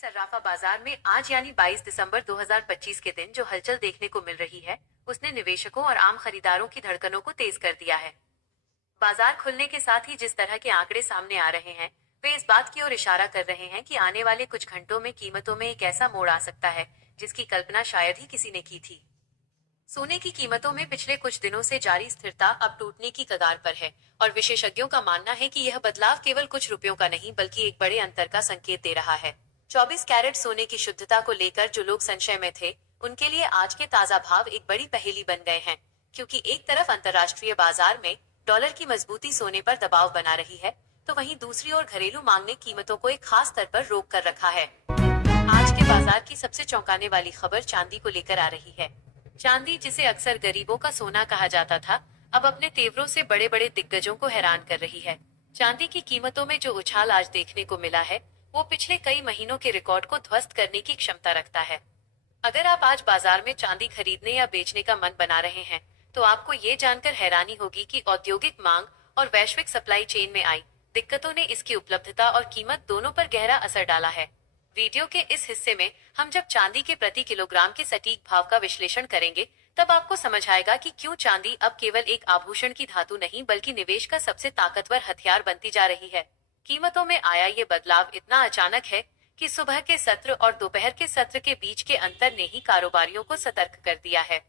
सर्राफा बाजार में आज यानी 22 दिसंबर 2025 के दिन जो हलचल देखने को मिल रही है, उसने निवेशकों और आम खरीदारों की धड़कनों को तेज कर दिया है। बाजार खुलने के साथ ही जिस तरह के आंकड़े सामने आ रहे हैं, वे इस बात की ओर इशारा कर रहे हैं कि आने वाले कुछ घंटों में कीमतों में एक ऐसा मोड़ आ सकता है जिसकी कल्पना शायद ही किसी ने की थी। सोने की कीमतों में पिछले कुछ दिनों से जारी स्थिरता अब टूटने की कगार पर है और विशेषज्ञों का मानना है कि यह बदलाव केवल कुछ रुपयों का नहीं बल्कि एक बड़े अंतर का संकेत दे रहा है। 24 कैरेट सोने की शुद्धता को लेकर जो लोग संशय में थे, उनके लिए आज के ताजा भाव एक बड़ी पहेली बन गए हैं, क्योंकि एक तरफ अंतर्राष्ट्रीय बाजार में डॉलर की मजबूती सोने पर दबाव बना रही है, तो वहीं दूसरी ओर घरेलू मांग ने कीमतों को एक खास स्तर पर रोक कर रखा है। आज के बाजार की सबसे चौंकाने वाली खबर चांदी को लेकर आ रही है। चांदी, जिसे अक्सर गरीबों का सोना कहा जाता था, अब अपने तेवरों से बड़े बड़े दिग्गजों को हैरान कर रही है। चांदी की कीमतों में जो उछाल आज देखने को मिला है, वो पिछले कई महीनों के रिकॉर्ड को ध्वस्त करने की क्षमता रखता है। अगर आप आज बाजार में चांदी खरीदने या बेचने का मन बना रहे हैं, तो आपको ये जानकर हैरानी होगी कि औद्योगिक मांग और वैश्विक सप्लाई चेन में आई दिक्कतों ने इसकी उपलब्धता और कीमत दोनों पर गहरा असर डाला है। वीडियो के इस हिस्से में हम जब चांदी के प्रति किलोग्राम के सटीक भाव का विश्लेषण करेंगे, तब आपको समझ आएगा कि क्यों चांदी अब केवल एक आभूषण की धातु नहीं बल्कि निवेश का सबसे ताकतवर हथियार बनती जा रही है। कीमतों में आया ये बदलाव इतना अचानक है कि सुबह के सत्र और दोपहर के सत्र के बीच के अंतर ने ही कारोबारियों को सतर्क कर दिया है।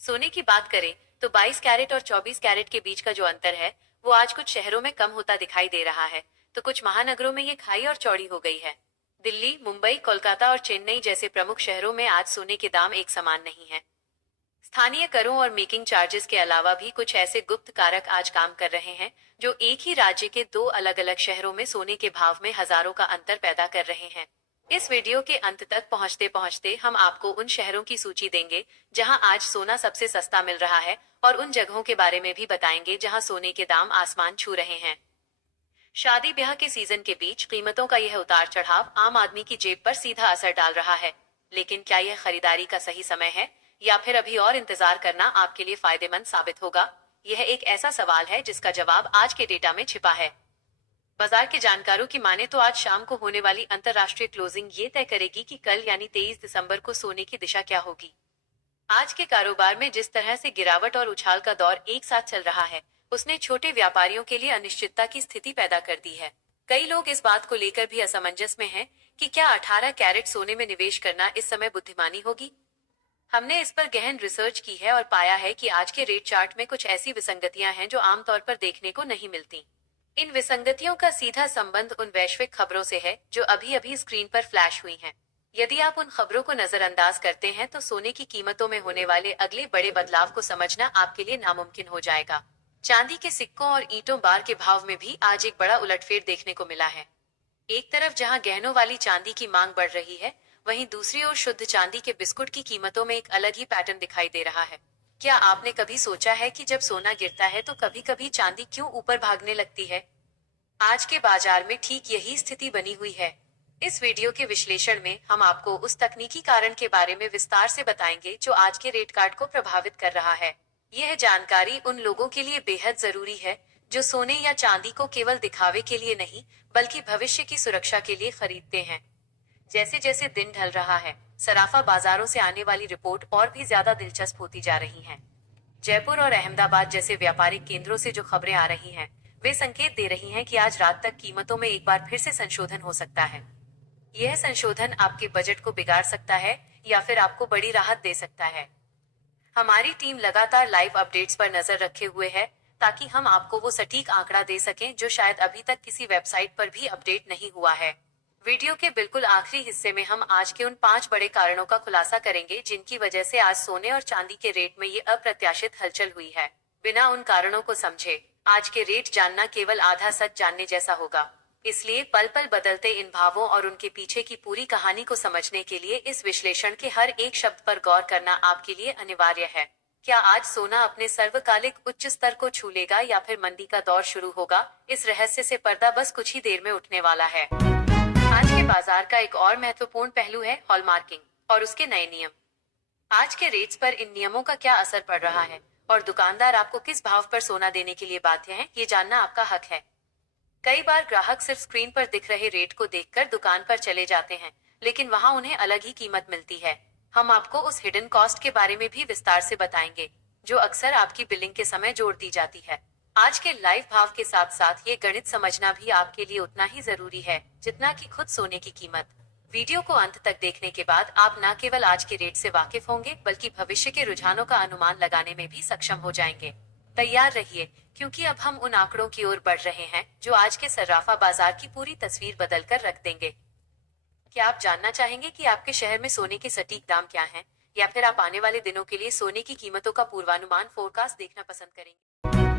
सोने की बात करें तो 22 कैरेट और 24 कैरेट के बीच का जो अंतर है, वो आज कुछ शहरों में कम होता दिखाई दे रहा है, तो कुछ महानगरों में ये खाई और चौड़ी हो गई है। दिल्ली, मुंबई, कोलकाता और चेन्नई जैसे प्रमुख शहरों में आज सोने के दाम एक समान नहीं है। स्थानीय करों और मेकिंग चार्जेस के अलावा भी कुछ ऐसे गुप्त कारक आज काम कर रहे हैं जो एक ही राज्य के दो अलग अलग शहरों में सोने के भाव में हजारों का अंतर पैदा कर रहे हैं। इस वीडियो के अंत तक पहुंचते पहुंचते हम आपको उन शहरों की सूची देंगे जहां आज सोना सबसे सस्ता मिल रहा है, और उन जगहों के बारे में भी बताएंगे जहां सोने के दाम आसमान छू रहे हैं। शादी ब्याह के सीजन के बीच कीमतों का यह उतार चढ़ाव आम आदमी की जेब पर सीधा असर डाल रहा है, लेकिन क्या यह खरीदारी का सही समय है या फिर अभी और इंतजार करना आपके लिए फायदेमंद साबित होगा? यह एक ऐसा सवाल है जिसका जवाब आज के डेटा में छिपा है। बाजार के जानकारों की माने तो आज शाम को होने वाली अंतर्राष्ट्रीय क्लोजिंग ये तय करेगी कि कल यानी 23 दिसंबर को सोने की दिशा क्या होगी। आज के कारोबार में जिस तरह से गिरावट और उछाल का दौर एक साथ चल रहा है, उसने छोटे व्यापारियों के लिए अनिश्चितता की स्थिति पैदा कर दी है। कई लोग इस बात को लेकर भी असमंजस में हैं कि क्या 18 कैरेट सोने में निवेश करना इस समय बुद्धिमानी होगी। हमने इस पर गहन रिसर्च की है और पाया है कि आज के रेट चार्ट में कुछ ऐसी विसंगतियां हैं जो आमतौर पर देखने को नहीं मिलती। इन विसंगतियों का सीधा संबंध उन वैश्विक खबरों से है जो अभी अभी स्क्रीन पर फ्लैश हुई हैं। यदि आप उन खबरों को नजरअंदाज करते हैं तो सोने की कीमतों में होने वाले अगले बड़े बदलाव को समझना आपके लिए नामुमकिन हो जाएगा। चांदी के सिक्कों और ईंटों बार के भाव में भी आज एक बड़ा उलटफेर देखने को मिला है। एक तरफ जहां गहनों वाली चांदी की मांग बढ़ रही है, वहीं दूसरी ओर शुद्ध चांदी के बिस्कुट की कीमतों में एक अलग ही पैटर्न दिखाई दे रहा है। क्या आपने कभी सोचा है कि जब सोना गिरता है तो कभी कभी चांदी क्यों ऊपर भागने लगती है? आज के बाजार में ठीक यही स्थिति बनी हुई है। इस वीडियो के विश्लेषण में हम आपको उस तकनीकी कारण के बारे में विस्तार से बताएंगे जो आज के रेट कार्ड को प्रभावित कर रहा है। यह जानकारी उन लोगों के लिए बेहद जरूरी है जो सोने या चांदी को केवल दिखावे के लिए नहीं बल्कि भविष्य की सुरक्षा के लिए खरीदते हैं। जैसे जैसे दिन ढल रहा है, सराफा बाजारों से आने वाली रिपोर्ट और भी ज्यादा दिलचस्प होती जा रही हैं। जयपुर और अहमदाबाद जैसे व्यापारिक केंद्रों से जो खबरें आ रही हैं, वे संकेत दे रही हैं कि आज रात तक कीमतों में एक बार फिर से संशोधन हो सकता है। यह संशोधन आपके बजट को बिगाड़ सकता है या फिर आपको बड़ी राहत दे सकता है। हमारी टीम लगातार लाइव अपडेट्स पर नजर रखे हुए है ताकि हम आपको वो सटीक आंकड़ा दे सकें जो शायद अभी तक किसी वेबसाइट पर भी अपडेट नहीं हुआ है। वीडियो के बिल्कुल आखिरी हिस्से में हम आज के उन 5 बड़े कारणों का खुलासा करेंगे जिनकी वजह से आज सोने और चांदी के रेट में ये अप्रत्याशित हलचल हुई है। बिना उन कारणों को समझे आज के रेट जानना केवल आधा सच जानने जैसा होगा। इसलिए पल पल बदलते इन भावों और उनके पीछे की पूरी कहानी को समझने के लिए इस विश्लेषण के हर एक शब्द पर गौर करना आपके लिए अनिवार्य है। क्या आज सोना अपने सर्वकालिक उच्च स्तर को छू लेगा या फिर मंदी का दौर शुरू होगा? इस रहस्य से पर्दा बस कुछ ही देर में उठने वाला है। आज के बाजार का एक और महत्वपूर्ण पहलू है हॉलमार्किंग और उसके नए नियम। आज के रेट्स पर इन नियमों का क्या असर पड़ रहा है और दुकानदार आपको किस भाव पर सोना देने के लिए बाध्य हैं, ये जानना आपका हक है। कई बार ग्राहक सिर्फ स्क्रीन पर दिख रहे रेट को देखकर दुकान पर चले जाते हैं, लेकिन वहां उन्हें अलग ही कीमत मिलती है। हम आपको उस हिडन कॉस्ट के बारे में भी विस्तार से बताएंगे, जो अक्सर आपकी बिलिंग के समय जोड़ दी जाती है। आज के लाइव भाव के साथ साथ ये गणित समझना भी आपके लिए उतना ही जरूरी है जितना कि खुद सोने की कीमत। वीडियो को अंत तक देखने के बाद आप न केवल आज के रेट से वाकिफ होंगे, बल्कि भविष्य के रुझानों का अनुमान लगाने में भी सक्षम हो जाएंगे। तैयार रहिए, क्योंकि अब हम उन आंकड़ों की ओर बढ़ रहे हैं जो आज के सर्राफा बाजार की पूरी तस्वीर बदल कर रख देंगे। क्या आप जानना चाहेंगे कि आपके शहर में सोने के सटीक दाम क्या हैं, या फिर आप आने वाले दिनों के लिए सोने की कीमतों का पूर्वानुमान फोरकास्ट देखना पसंद करेंगे?